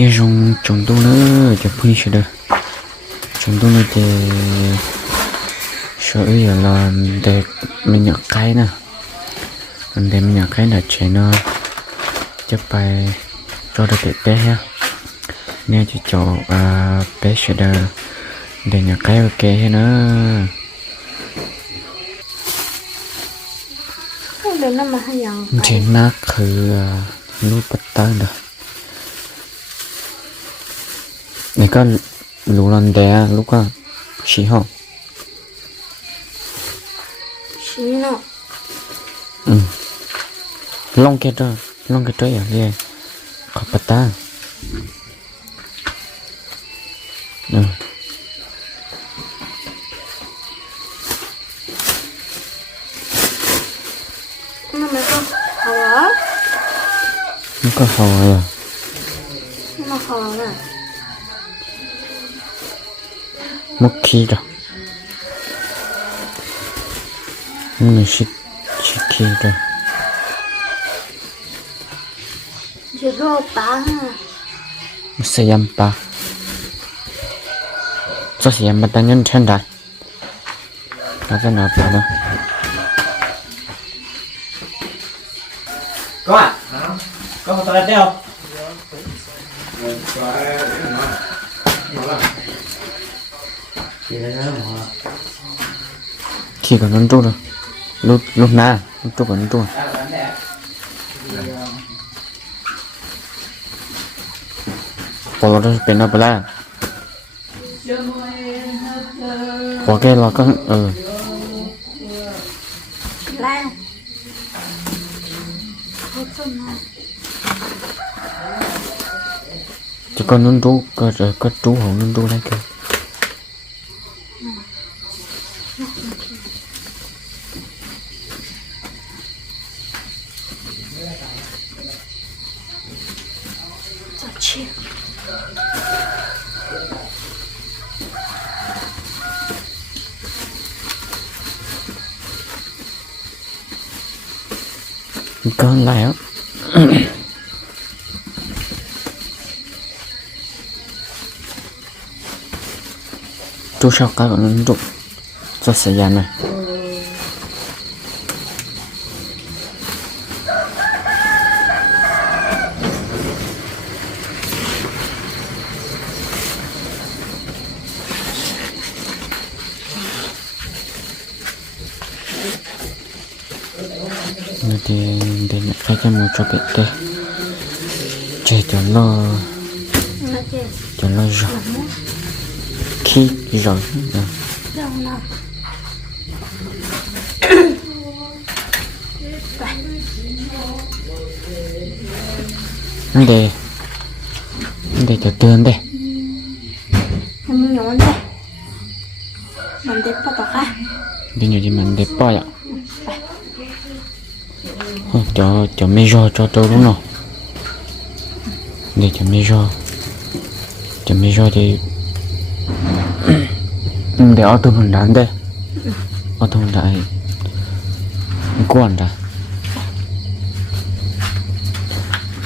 như dùng trồng tu nữa cho phun sẽ được trồng tu nữa thì sợ giờ là để mình nhặt cái nè để mình nhặt cái là chạy nó chấp bài cho được để té ha nè chỉ cho à bé sẽ được để nhặt cái ok hết nữa được nó mà hay dần thì nó 내가 로란데야 누가 시호 시호 응 롱게더 롱게더야 예 갑바다 응 누가 하와야 누가 하와야 뭐 길어 오늘 시, 시키를 저거 봐 무슨 양파 저시 양파 당연 천다. 나가 나보다 Con ạ on, có toilet đấy go. ขี่กับนั่นตู้เลยลูกลูกหน้าลูกตู้กับนั่นตู้พอเราได้เป็นอะไรแล้วพอแกเราก็เออ la Thôi xong rồi. จะก็นั่นตู้ก็จะก็ตู้ของนั่นตู้ได้ก็ Chào 去。con lại chú sao cái bọn nó cho xảy ra này thì để nhận cái cho một cho biệt tê Chạy cho lo cho lo rồi Khi rồi Vấn đề cho tương đây. Em nhón đây. Mình đẹp bao á. Bây giờ thì mình đẹp bao ạ cho cho mê rò cho tôi đúng không? Để cho mê rò cho mê rò thì ừ, để ô tô mình đánh đây. Ô tô mình đại quần ra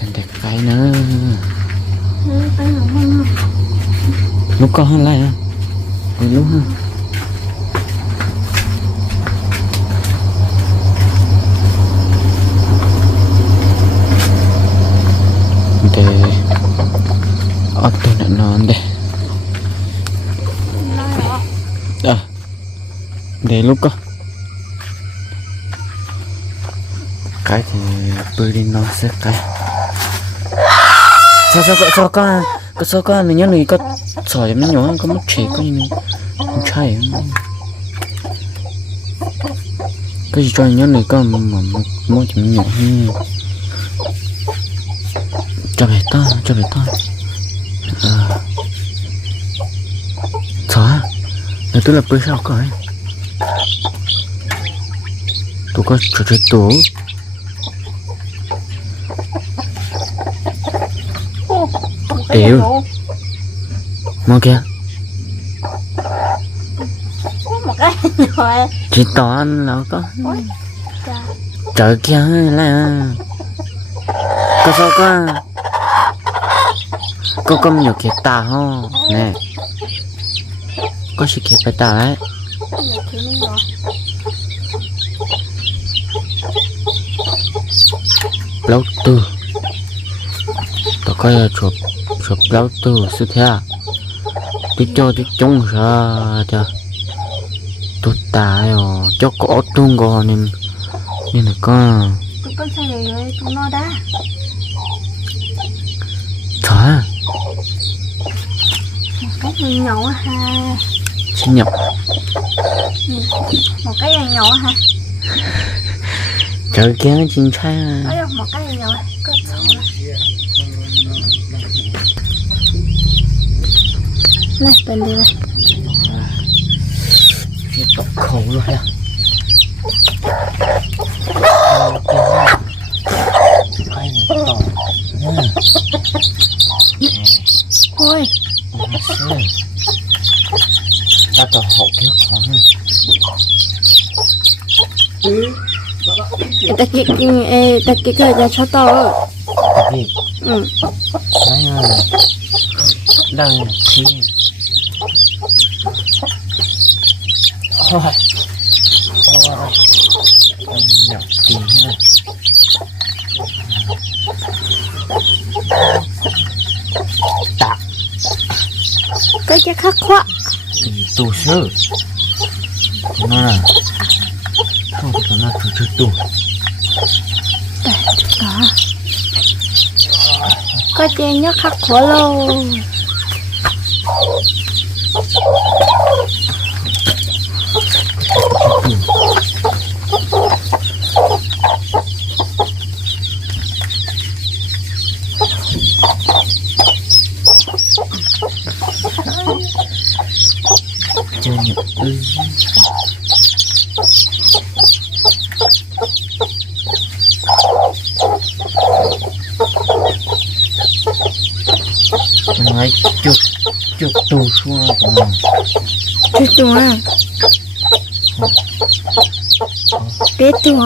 mình đẹp cái nữa. Lúc con hơn lại à lúc ha để ở tôi đã non đây à để lúc có cái thì bơi đi nó sẽ cái sao sao sao sao con cái sao con này nhớ này có sỏi nó nhỏ có mất trẻ có như không chạy cái gì cho nhớ này có mà mà mua chấm nhỏ hơn cho bé to cho bé to. À? Xóa nếu tôi là bơi sao coi tôi có trò chơi tố. Tiểu. Mau kìa. Chị toàn là có. Trời kia là Có sao có có có nhiều cái ta ho nè có sự kiện phải tà ấy lâu tư tao coi là chụp chụp lâu tư sư thế à tí cho tí trông ra cho tôi ta rồi cho có tung gò nên nên là con Tụi con sao vậy rồi tụi nó đã trời Nhỏ nhỏ ha. Sinh nhập. Một cái nhỏ nhỏ ha. Trời kéo chính xác đâu một cái nhỏ nhỏ Có sổ Này bên đi này phía tóc ta tổ hộ kéo khó nè ตะกี้กินเออตะกี้เกิดยาช็อตเตอร์ thịt อืม nói ngon là đang chi ôi ก็จะคักควะตัวเชื่อมาต้องไปนั่งถือถือตัวแต่ก็เจนยกคักควะเลย น้จุดจุดตูชัวก่อนติดตัวติดตัว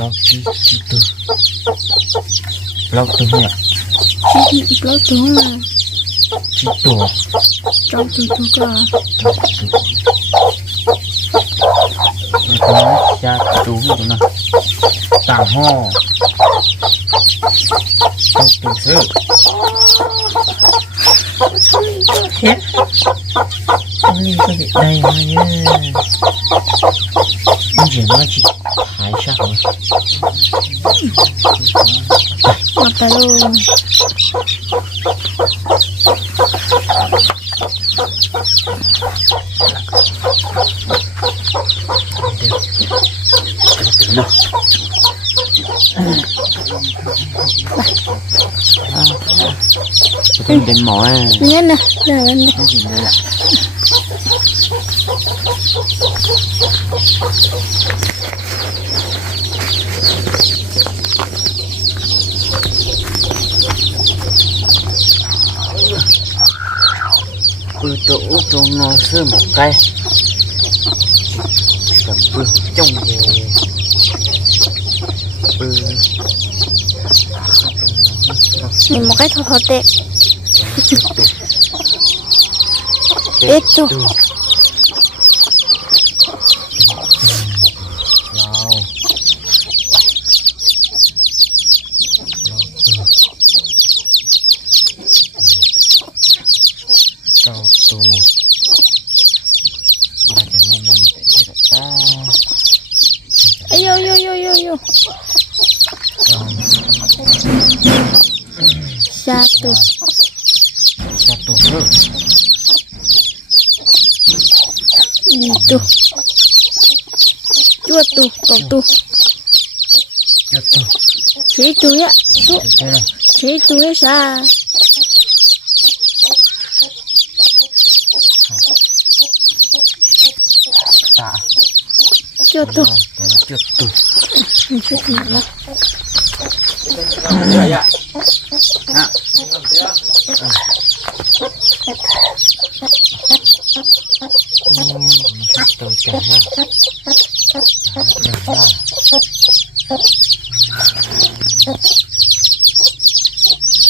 ล็อกที่จุดตูลอกตัวเนี่ยชิชิล็อกตัวจุดตัวจับตุวตัวก็จุดตัวน้อยจะตูหัวนะต่างห้อต้องตัวซื้อ เห็ดได้มาเนี่ยมันเห็นว่าหายชัไหมมาตะลุงเนาะเป็นหมอเงี้ยนะเดี๋ยวนั้นเล sư một cây cầm bư trong nghề bư nhìn một cái thật thật đấy えっと。 ตุสาตุเด้อดีตุจวดตุกบตุจวดตุชี้ตุยะชุชี้ตุยะซาตาจวดตุจวดตุชุดนี้นะ tahu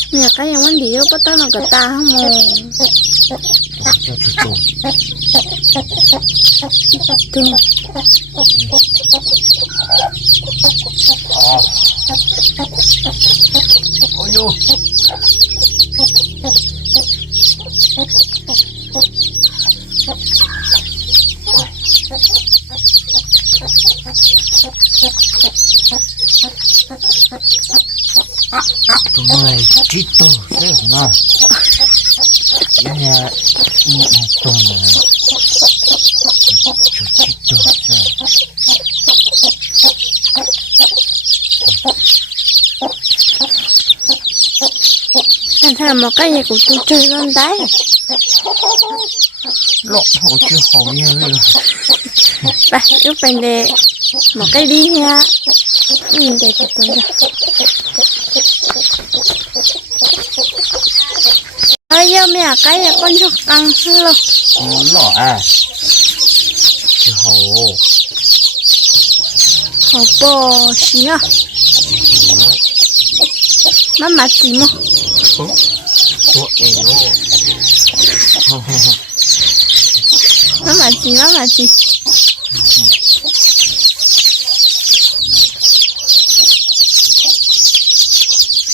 ya kan yang mandi ya, yo petang nggak tahu tuh tuh oh yo とまえじっとせよな。いやいや、もっとね。Ra một cái gì của tôi chơi lên đấy lọ hồ chưa hồ như vậy Ba, lúc bên đây một cái đi ha. Nhìn đây của tôi rồi. Ơi, giờ mẹ cái là con chọc căng luôn. lọ à chưa hồ Hồ bò xí à. Má mà chỉ mà. Ủa, ê ô Má mà chỉ, má mà chỉ.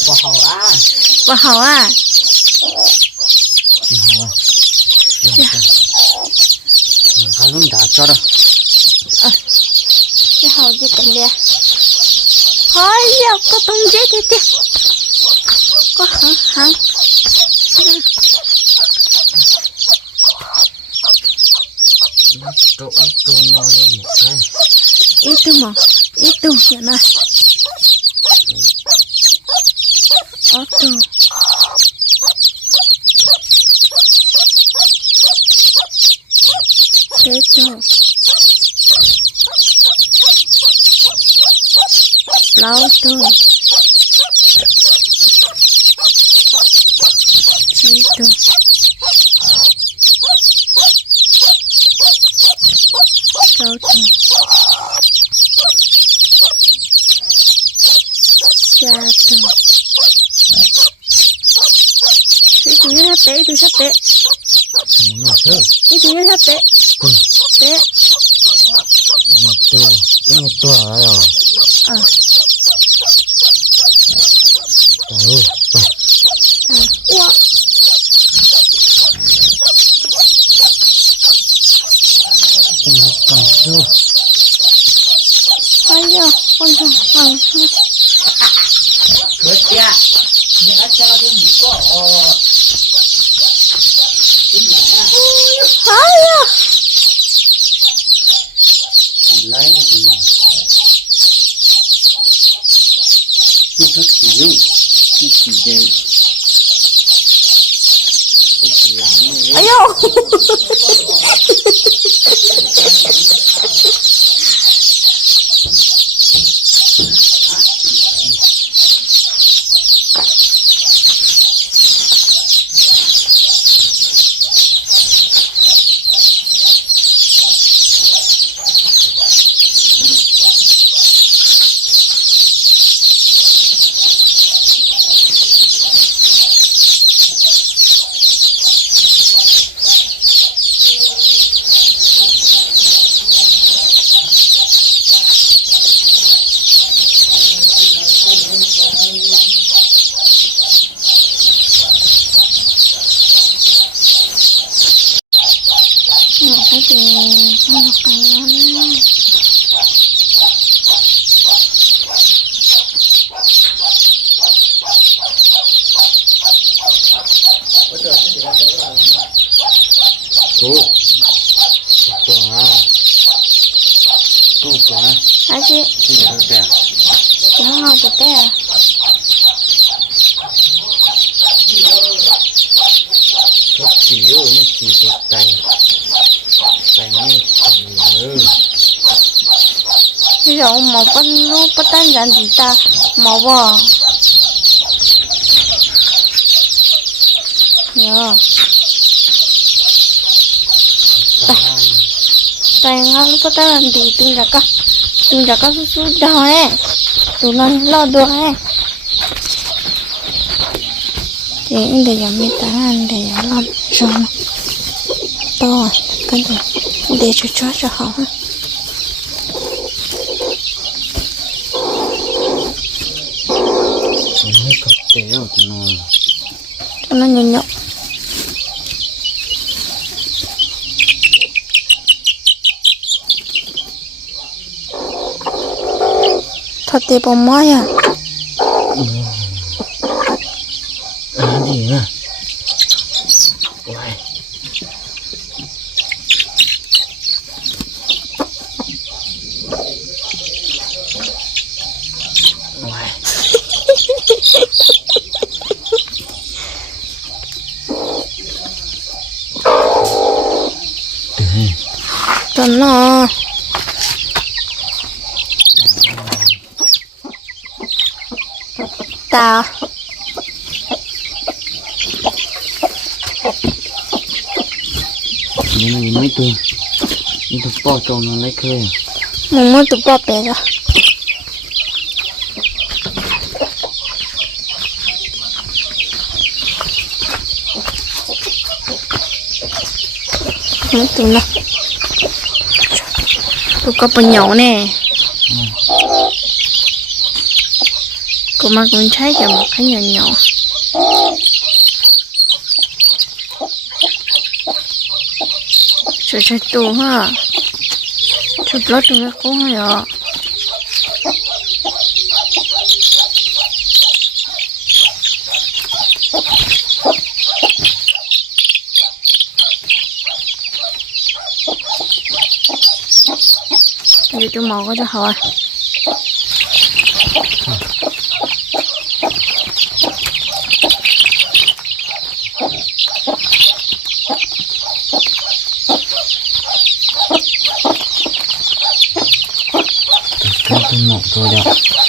Có hồ à Bà hậu à. Chị hồ à Chị hồ à Mình có luôn đã cho đâu Cái hậu chỉ cần đi. Thôi, えっと、えっと、なる。も、えとじゃない。あと、えと、ラオと、ちゃうと。シャーと。128 대, 128 대. 뭐 야, 128 대. 네. 이것 도, 이것도 알아 요. 아. 내가 제가 좀 묶어. 아야. 라이브구나. Give it to you. This is the. This is the. 아유. Hả Ai chị? Chứ không kìa Chúng nó cái à? Thức chỉ dụ như chỉ cái tay Tay như tay nhớ Ví dụ một con lúc bắt tan dần thì ta màu bò. Nhớ. Tay ngã lúc bắt tan dần thì tung ra cả. Tung ra cả su su đau ấy. Tụi nó lo đùa ấy. thì để giảm mi tá ăn để giảm lon cho nó to cái gì để cho chó cho họ ha. Tụi nó nó nhỏ nhỏ thật thì bông mói à? À gì nè Ôi Ôi Từ cho nó là mấy từ Đi được bỏ cho nó lấy khơi à muốn tụi bỏ bé rồi. Mấy tụi nó. Tụi có bánh nhậu nè của mặt mình thấy cho một cái nhỏ nhỏ. Trời trời, tù ha Chụp lót được cái cố hay ạ Để tôi mò có cho hỏi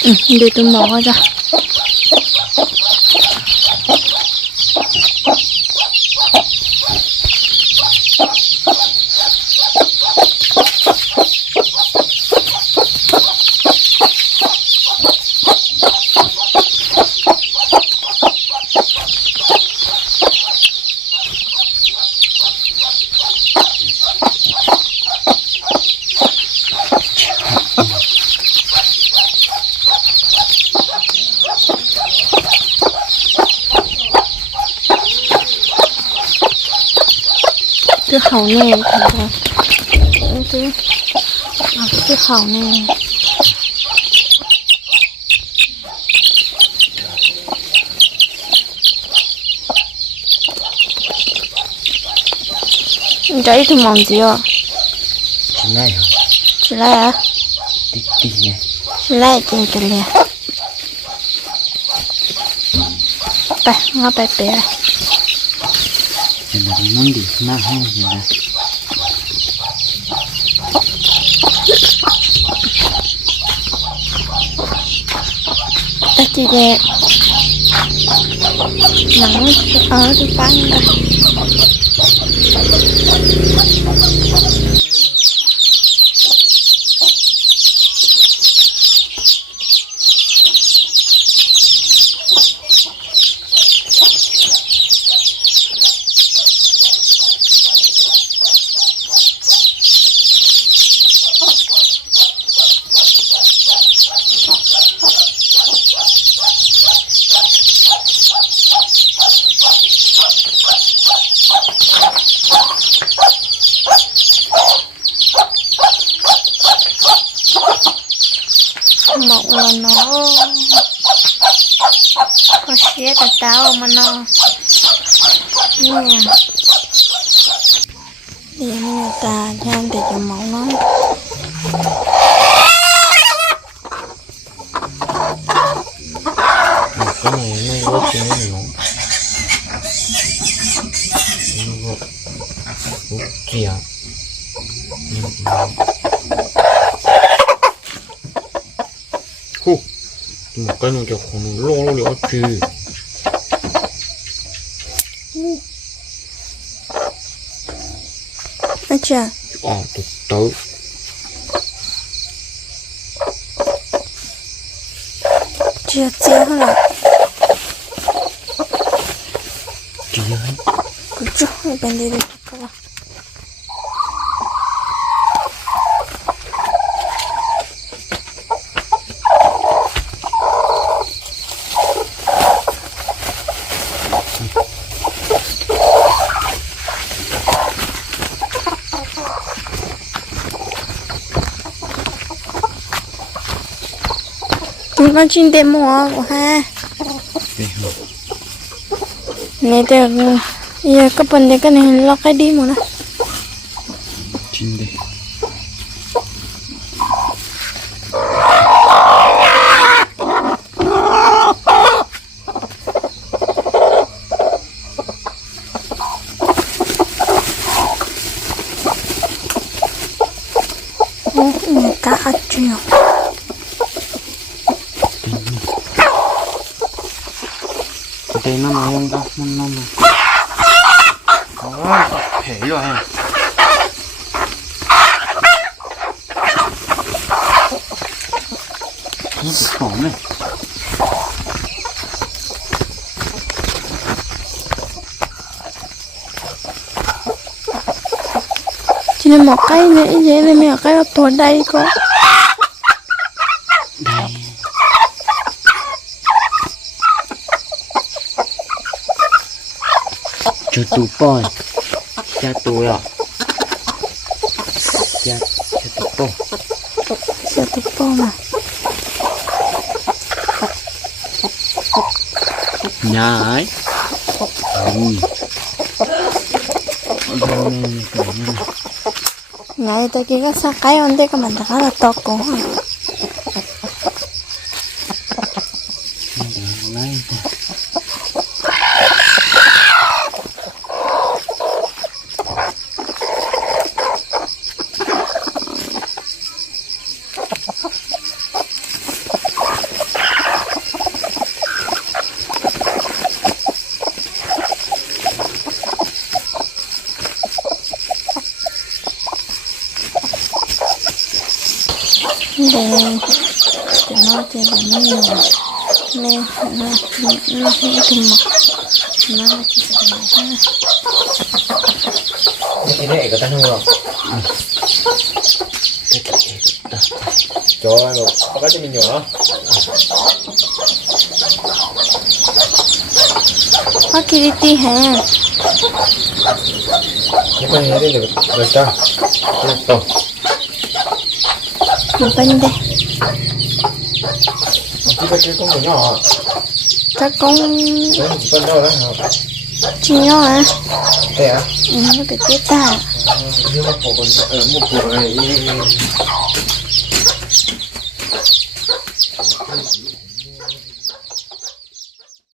嗯，你得等我一下。 แม่ค่ะจดูสิที่เขาแม่你这一头盲鸡哦？是哪呀？是哪呀？滴滴呀。是哪滴的嘞？ไปงั้นไปเปลี่ยน เป็นแบบนี้มันดีมากให้เห็นนะตะกี้เนี่ยหนังเออดูฟังน mộng là nó có xé cả táo mà nó nè để người ta cho để cho mẫu nó. Cái này nó có chuyện nó Nó có Ủa, kìa. Mà cái nó cho con nó lo lo chứ Ơ chà À tôi tới chưa chưa hết rồi chị ơi 그쵸 밴드를 바꿔봐 이건 con chim tê mùa của ha? Nè tê giờ các bạn đây thể rồi. Nó khổ này? Chỉ là một cái nữa vậy nên mình cái ở đây có đây. Cho tụ jatuh ya jatuh jatuh po jatuh po mah nyai. Nyai tadi kan sakai onde ke mana kalau toko. Lain. 이렇게 동막 얼마나 기다리나 이게 애가 다는 거 좋아 이거 빠가지면요 확실히 해 이번에 해야 되겠다 됐다 못 봤는데 이거 찔 건군요 ta con con đâu đó hả chị nhỏ à thế à ừ cái tiết ta một bộ này